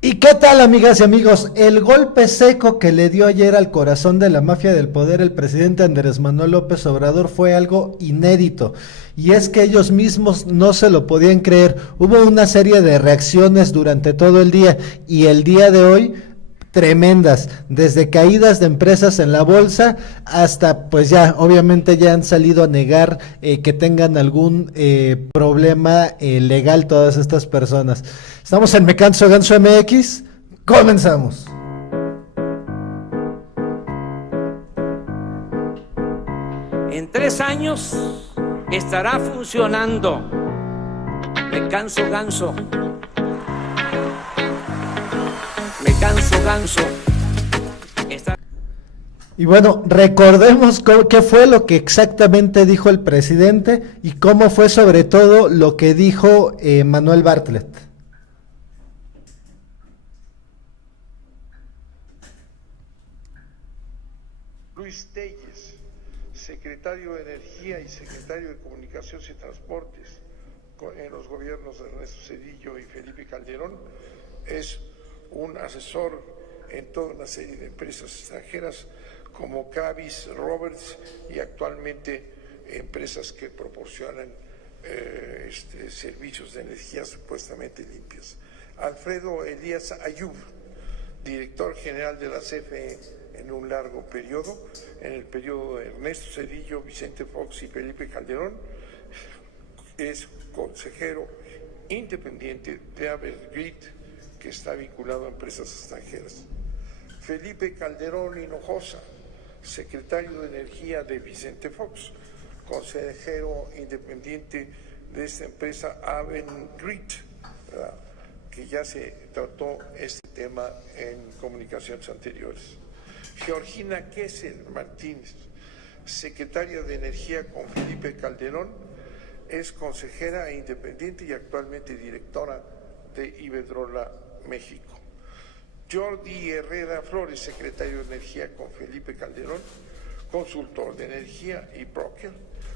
¿Y qué tal, amigas y amigos? El golpe seco que le dio ayer al corazón de la mafia del poder el presidente Andrés Manuel López Obrador fue algo inédito. Y es que ellos mismos no se lo podían creer. Hubo una serie de reacciones durante todo el día y el día de hoy tremendas, desde caídas de empresas en la bolsa hasta, pues ya, obviamente ya han salido a negar que tengan algún problema legal todas estas personas. Estamos en Me Canso Ganso MX, comenzamos. En 3 años estará funcionando Me Canso Ganso. Me Canso Ganso. Y bueno, recordemos qué fue lo que exactamente dijo el presidente y cómo fue sobre todo lo que dijo Manuel Bartlett. Luis Telles, secretario de Energía y secretario de Comunicaciones y Transportes en los gobiernos de Ernesto Zedillo y Felipe Calderón, es un asesor en toda una serie de empresas extranjeras como Cavis, Roberts y actualmente empresas que proporcionan servicios de energía supuestamente limpios. Alfredo Elías Ayub, director general de la CFE en un largo periodo, en el periodo de Ernesto Zedillo, Vicente Fox y Felipe Calderón, es consejero independiente de Evergreen, que está vinculado a empresas extranjeras. Felipe Calderón Hinojosa, secretario de Energía de Vicente Fox, consejero independiente de esta empresa Avangrid, que ya se trató este tema en comunicaciones anteriores. Georgina Kessel Martínez, secretaria de Energía con Felipe Calderón, es consejera e independiente y actualmente directora de Iberdrola México. Jordi Herrera Flores, secretario de Energía con Felipe Calderón, consultor de energía y broker.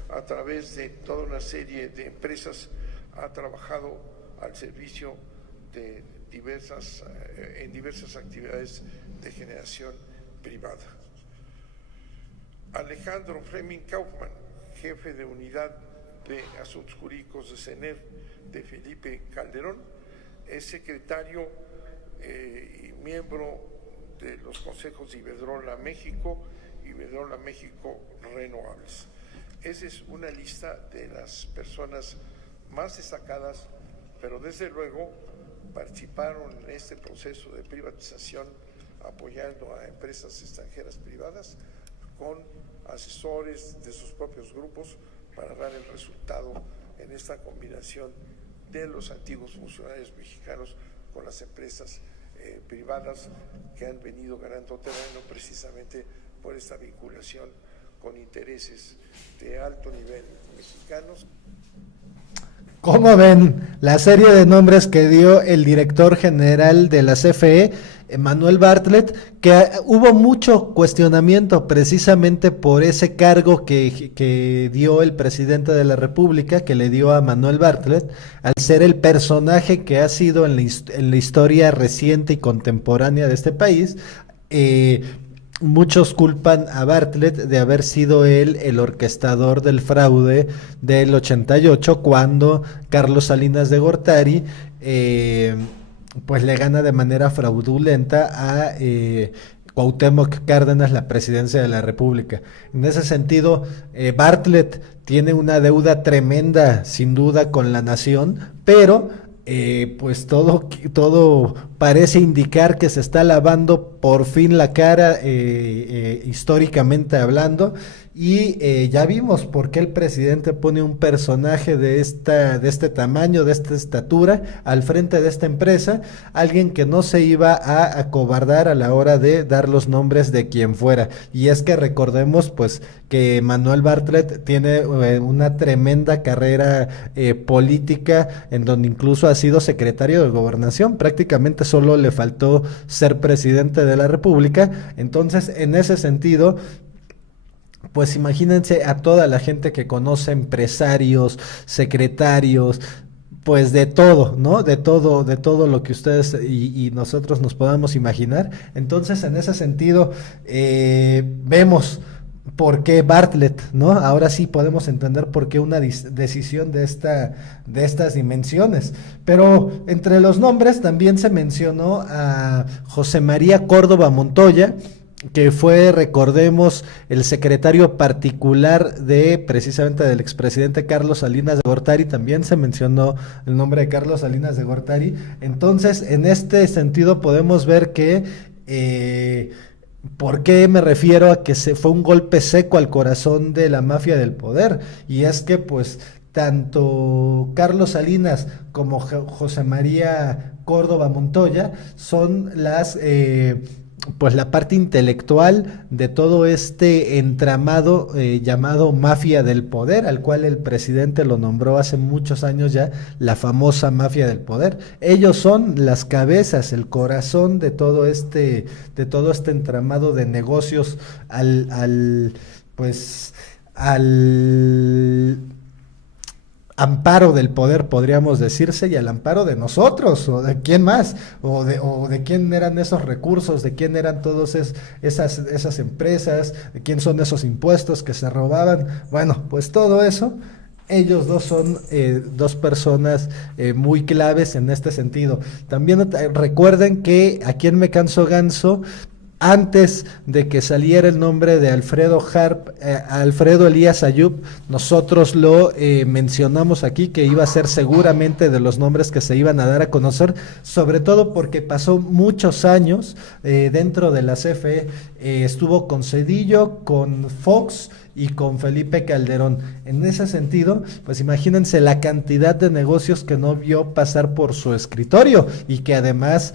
A través de toda una serie de empresas ha trabajado al servicio de en diversas actividades de generación privada. Alejandro Fleming Kaufman, jefe de unidad de asuntos jurídicos de CENER de Felipe Calderón, es secretario y miembro de los consejos de Iberdrola México y Iberdrola México Renovables. Esa es una lista de las personas más destacadas, pero desde luego participaron en este proceso de privatización apoyando a empresas extranjeras privadas con asesores de sus propios grupos para dar el resultado en esta combinación de los antiguos funcionarios mexicanos con las empresas privadas que han venido ganando terreno precisamente por esta vinculación con intereses de alto nivel mexicanos. ¿Cómo ven la serie de nombres que dio el director general de la CFE, Manuel Bartlett, que hubo mucho cuestionamiento precisamente por ese cargo que dio el presidente de la República, que le dio a Manuel Bartlett, al ser el personaje que ha sido en la historia reciente y contemporánea de este país? Muchos culpan a Bartlett de haber sido él el orquestador del fraude del 88 cuando Carlos Salinas de Gortari pues le gana de manera fraudulenta a Cuauhtémoc Cárdenas la presidencia de la República. En ese sentido, Bartlett tiene una deuda tremenda, sin duda, con la nación, pero pues todo parece indicar que se está lavando por fin la cara, históricamente hablando, y ya vimos por qué el presidente pone un personaje de este tamaño, de esta estatura, al frente de esta empresa, alguien que no se iba a acobardar a la hora de dar los nombres de quien fuera. Y es que recordemos pues que Manuel Bartlett tiene una tremenda carrera política, en donde incluso ha sido secretario de Gobernación, prácticamente solo le faltó ser presidente de la República. Entonces, en ese sentido, pues imagínense a toda la gente que conoce, empresarios, secretarios, pues de todo, ¿no? De todo lo que ustedes y nosotros nos podamos imaginar. Entonces, en ese sentido, vemos por qué Bartlett, ¿no? Ahora sí podemos entender por qué una decisión de estas dimensiones. Pero entre los nombres también se mencionó a José María Córdoba Montoya, que fue, recordemos, el secretario particular precisamente del expresidente Carlos Salinas de Gortari. También se mencionó el nombre de Carlos Salinas de Gortari. Entonces, en este sentido podemos ver que ¿por qué me refiero a que fue un golpe seco al corazón de la mafia del poder? Y es que pues tanto Carlos Salinas como José María Córdoba Montoya son pues la parte intelectual de todo este entramado llamado mafia del poder, al cual el presidente lo nombró hace muchos años ya, la famosa mafia del poder. Ellos son las cabezas, el corazón de todo este entramado de negocios al amparo del poder, podríamos decirse, y al amparo de nosotros, o de quién más, o de quién eran esos recursos, de quién eran todas esas empresas, de quién son esos impuestos que se robaban. Bueno, pues todo eso, ellos dos son dos personas muy claves en este sentido. También recuerden que aquí en Me Canso Ganso, antes de que saliera el nombre de Alfredo Elías Ayub, nosotros lo mencionamos aquí, que iba a ser seguramente de los nombres que se iban a dar a conocer, sobre todo porque pasó muchos años dentro de la CFE, estuvo con Zedillo, con Fox y con Felipe Calderón. En ese sentido, pues imagínense la cantidad de negocios que no vio pasar por su escritorio y que además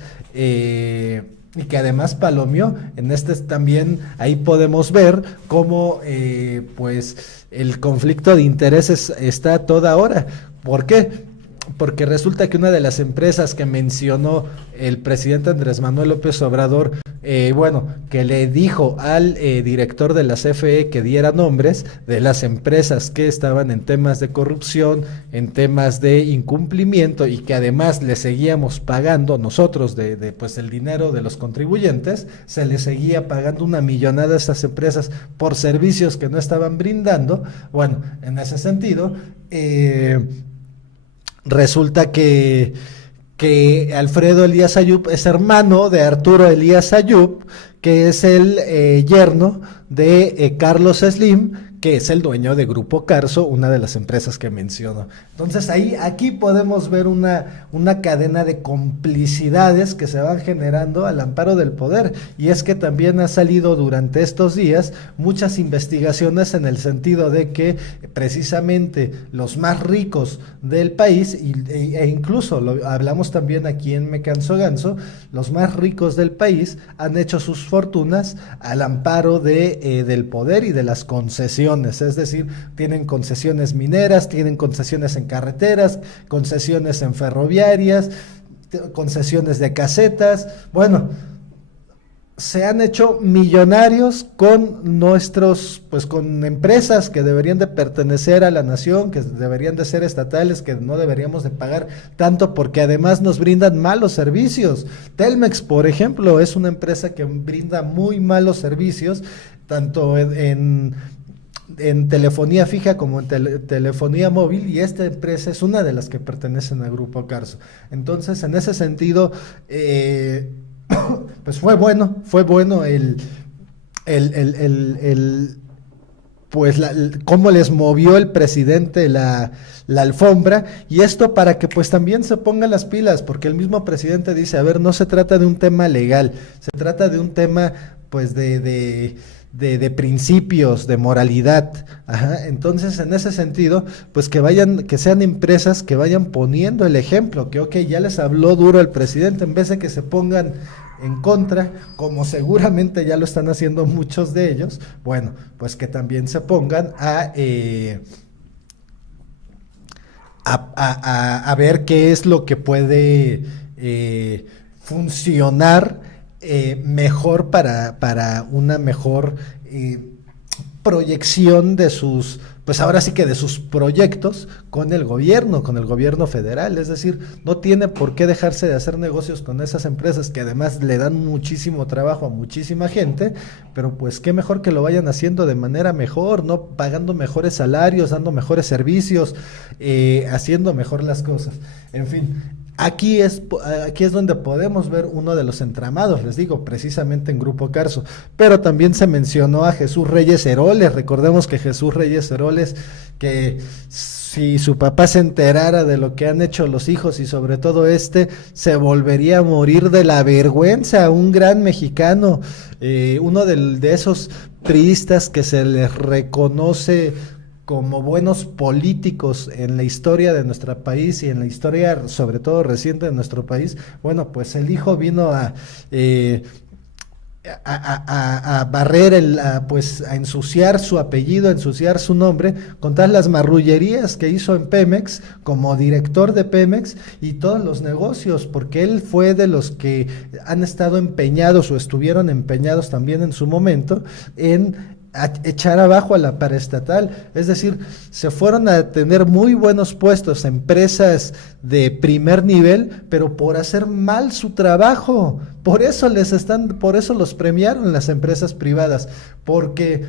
palomeó. En también ahí podemos ver cómo pues el conflicto de intereses está a toda hora. ¿Por qué? Porque resulta que una de las empresas que mencionó el presidente Andrés Manuel López Obrador, que le dijo al director de la CFE que diera nombres de las empresas que estaban en temas de corrupción, en temas de incumplimiento, y que además le seguíamos pagando nosotros pues el dinero de los contribuyentes, se le seguía pagando una millonada a estas empresas por servicios que no estaban brindando. Bueno, en ese sentido, resulta que Alfredo Elías Ayub es hermano de Arturo Elías Ayub, que es el yerno de Carlos Slim, que es el dueño de Grupo Carso, una de las empresas que menciono. Entonces aquí podemos ver una cadena de complicidades que se van generando al amparo del poder, y es que también ha salido durante estos días muchas investigaciones en el sentido de que precisamente los más ricos del país, e incluso hablamos también aquí en Me Canso Ganso, los más ricos del país han hecho sus fortunas al amparo del poder y de las concesiones. Es decir, tienen concesiones mineras, tienen concesiones en carreteras, concesiones en ferroviarias, concesiones de casetas. Bueno, se han hecho millonarios con con empresas que deberían de pertenecer a la nación, que deberían de ser estatales, que no deberíamos de pagar tanto, porque además nos brindan malos servicios. Telmex, por ejemplo, es una empresa que brinda muy malos servicios, tanto en telefonía fija como en telefonía móvil, y esta empresa es una de las que pertenecen al Grupo Carso. Entonces, en ese sentido, pues fue bueno cómo les movió el presidente la alfombra, y esto para que pues también se pongan las pilas, porque el mismo presidente dice, a ver, no se trata de un tema legal, se trata de un tema pues de principios, de moralidad. Ajá. Entonces, en ese sentido, pues que sean empresas que vayan poniendo el ejemplo, que ya les habló duro el presidente, en vez de que se pongan en contra, como seguramente ya lo están haciendo muchos de ellos. Bueno, pues que también se pongan a ver qué es lo que puede funcionar mejor para una mejor proyección de sus pues ahora sí que de sus proyectos con el gobierno federal. Es decir, no tiene por qué dejarse de hacer negocios con esas empresas que además le dan muchísimo trabajo a muchísima gente, pero pues qué mejor que lo vayan haciendo de manera mejor, no pagando mejores salarios, dando mejores servicios, haciendo mejor las cosas. En fin, aquí es donde podemos ver uno de los entramados, les digo, precisamente en Grupo Carso. Pero también se mencionó a Jesús Reyes Heroles. Recordemos que Jesús Reyes Heroles, que si su papá se enterara de lo que han hecho los hijos y sobre todo se volvería a morir de la vergüenza. Un gran mexicano, uno de esos priistas que se les reconoce como buenos políticos en la historia de nuestro país y en la historia sobre todo reciente de nuestro país. Bueno, pues el hijo vino a barrer, pues a ensuciar su apellido, a ensuciar su nombre, con todas las marrullerías que hizo en Pemex, como director de Pemex, y todos los negocios, porque él fue de los que han estado empeñados o estuvieron empeñados también en su momento en echar abajo a la paraestatal. Es decir, se fueron a tener muy buenos puestos, empresas de primer nivel, pero por hacer mal su trabajo. Por eso los premiaron las empresas privadas, porque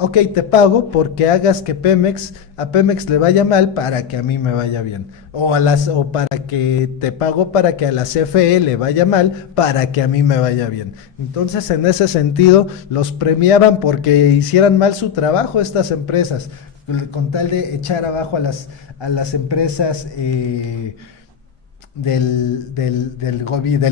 ok, te pago porque hagas que a Pemex le vaya mal para que a mí me vaya bien. O para que te pago para que a la CFE le vaya mal para que a mí me vaya bien. Entonces, en ese sentido, los premiaban porque hicieran mal su trabajo estas empresas, con tal de echar abajo a las empresas del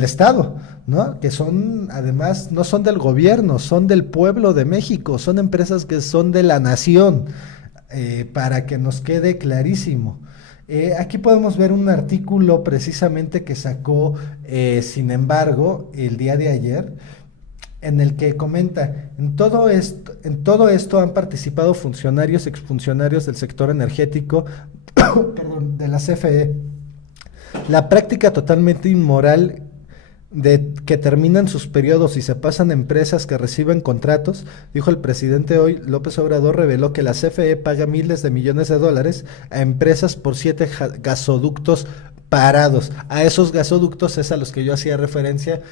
Estado, ¿no? Que son, además, no son del gobierno, son del pueblo de México, son empresas que son de la nación, para que nos quede clarísimo. Aquí podemos ver un artículo precisamente que sacó, sin embargo, el día de ayer, en el que comenta, en todo esto han participado funcionarios, exfuncionarios del sector energético, perdón, de la CFE. La práctica totalmente inmoral de que terminan sus periodos y se pasan a empresas que reciben contratos, dijo el presidente hoy. López Obrador reveló que la CFE paga miles de millones de dólares a empresas por 7 gasoductos parados. A esos gasoductos es a los que yo hacía referencia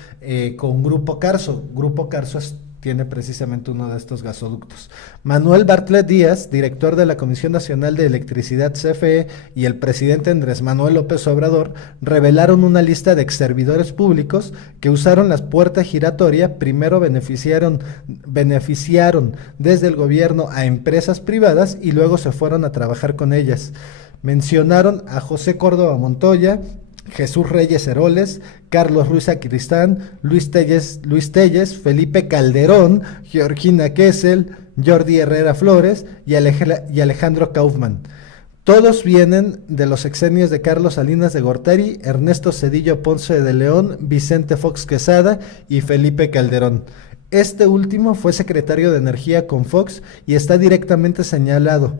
con Grupo Carso. Grupo Carso tiene precisamente uno de estos gasoductos. Manuel Bartlett Díaz, director de la Comisión Nacional de Electricidad CFE, y el presidente Andrés Manuel López Obrador revelaron una lista de exservidores públicos que usaron la puerta giratoria. Primero beneficiaron desde el gobierno a empresas privadas y luego se fueron a trabajar con ellas. Mencionaron a José Córdoba Montoya, Jesús Reyes Heroles, Carlos Ruiz Sacristán, Luis Telles, Felipe Calderón, Georgina Kessel, Jordi Herrera Flores y Alejandro Kaufman. Todos vienen de los sexenios de Carlos Salinas de Gortari, Ernesto Zedillo Ponce de León, Vicente Fox Quesada y Felipe Calderón. Este último fue secretario de Energía con Fox y está directamente señalado.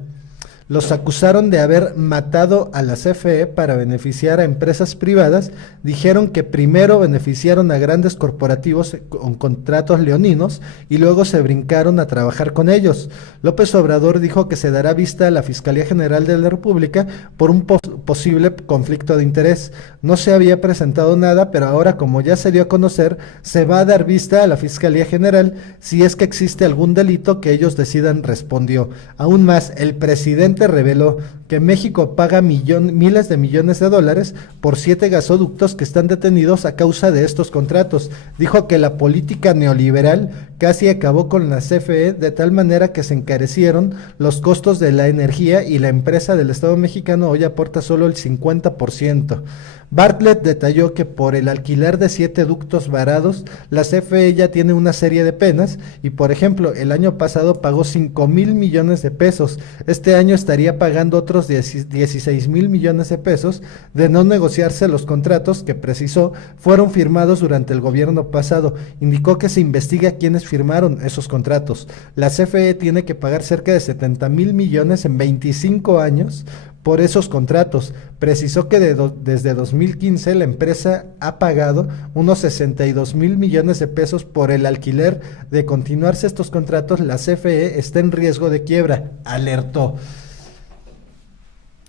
Los acusaron de haber matado a la CFE para beneficiar a empresas privadas. Dijeron que primero beneficiaron a grandes corporativos con contratos leoninos y luego se brincaron a trabajar con ellos. López Obrador dijo que se dará vista a la Fiscalía General de la República por un posible conflicto de interés. No se había presentado nada, pero ahora, como ya se dio a conocer, se va a dar vista a la Fiscalía General si es que existe algún delito que ellos decidan, respondió. Aún más, el presidente reveló que México paga miles de millones de dólares por 7 gasoductos que están detenidos a causa de estos contratos. Dijo que la política neoliberal casi acabó con la CFE de tal manera que se encarecieron los costos de la energía y la empresa del Estado mexicano hoy aporta solo el 50%. Bartlett detalló que por el alquiler de 7 ductos varados, la CFE ya tiene una serie de penas y, por ejemplo, el año pasado pagó 5,000 millones de pesos. Este año estaría pagando otros 16,000 millones de pesos de no negociarse los contratos que, precisó, fueron firmados durante el gobierno pasado. Indicó que se investiga quiénes firmaron esos contratos. La CFE tiene que pagar cerca de 70,000 millones en 25 años por esos contratos. Precisó que desde 2015 la empresa ha pagado unos 62,000 millones de pesos por el alquiler. De continuarse estos contratos, la CFE está en riesgo de quiebra, alertó.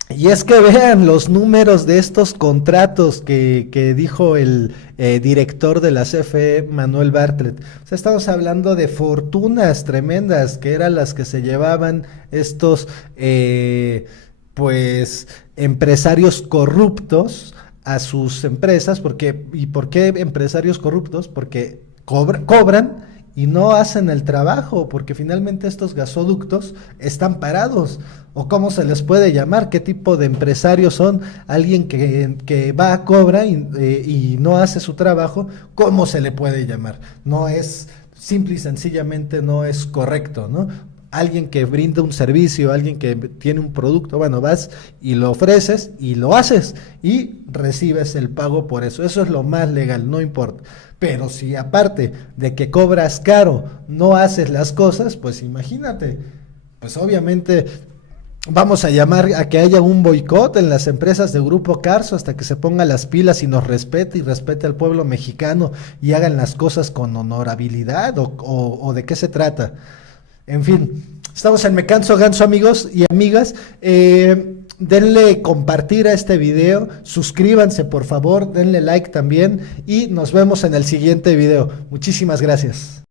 Y es que vean los números de estos contratos que dijo el director de la CFE, Manuel Bartlett. O sea, estamos hablando de fortunas tremendas que eran las que se llevaban estos, pues, empresarios corruptos a sus empresas. ¿Y por qué empresarios corruptos? Porque cobran y no hacen el trabajo, porque finalmente estos gasoductos están parados. ¿O cómo se les puede llamar? ¿Qué tipo de empresarios son? Alguien que va a cobra y no hace su trabajo, ¿cómo se le puede llamar? No es, simple y sencillamente no es correcto, ¿no? Alguien que brinda un servicio, alguien que tiene un producto, bueno, vas y lo ofreces y lo haces y recibes el pago por eso. Eso es lo más legal, no importa. Pero si aparte de que cobras caro, no haces las cosas, pues imagínate, pues obviamente vamos a llamar a que haya un boicot en las empresas de Grupo Carso hasta que se ponga las pilas y nos respete y respete al pueblo mexicano y hagan las cosas con honorabilidad o de qué se trata. En fin, estamos en Me Canso Ganso, amigos y amigas. Denle compartir a este video, suscríbanse por favor, denle like también y nos vemos en el siguiente video. Muchísimas gracias.